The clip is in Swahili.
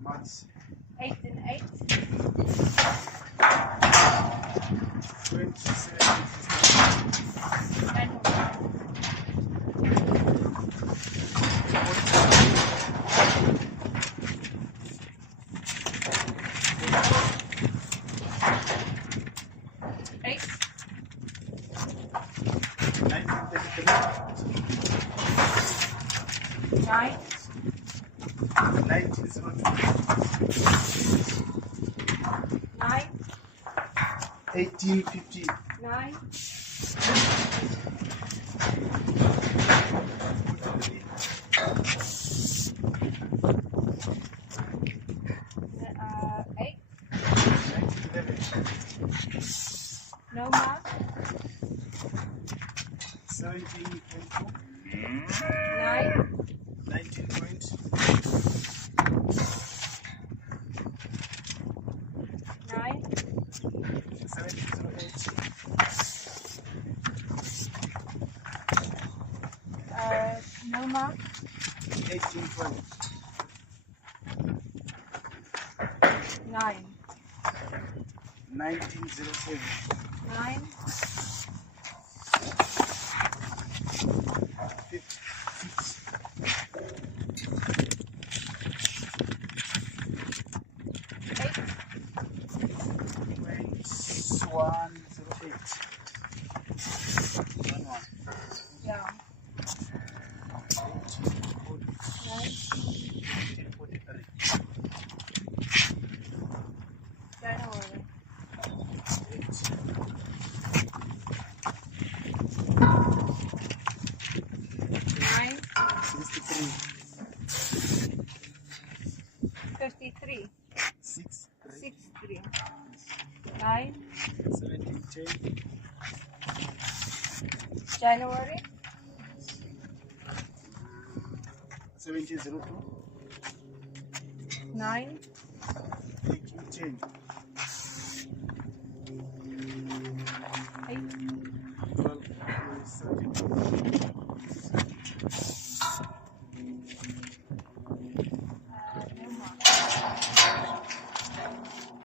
Months. 8 and 8. 27. Eight. 1933. 9. 1902. 9. 1850. 9. 8. 1911. No mark. 1722. 9. 1920. 9. 1708. No mark. 1820. 9. 1907. 9. 108. Yeah. 1843. January. 9. 63. 53. 63. 63. 9. 1710. January. 1702. 9. 1810.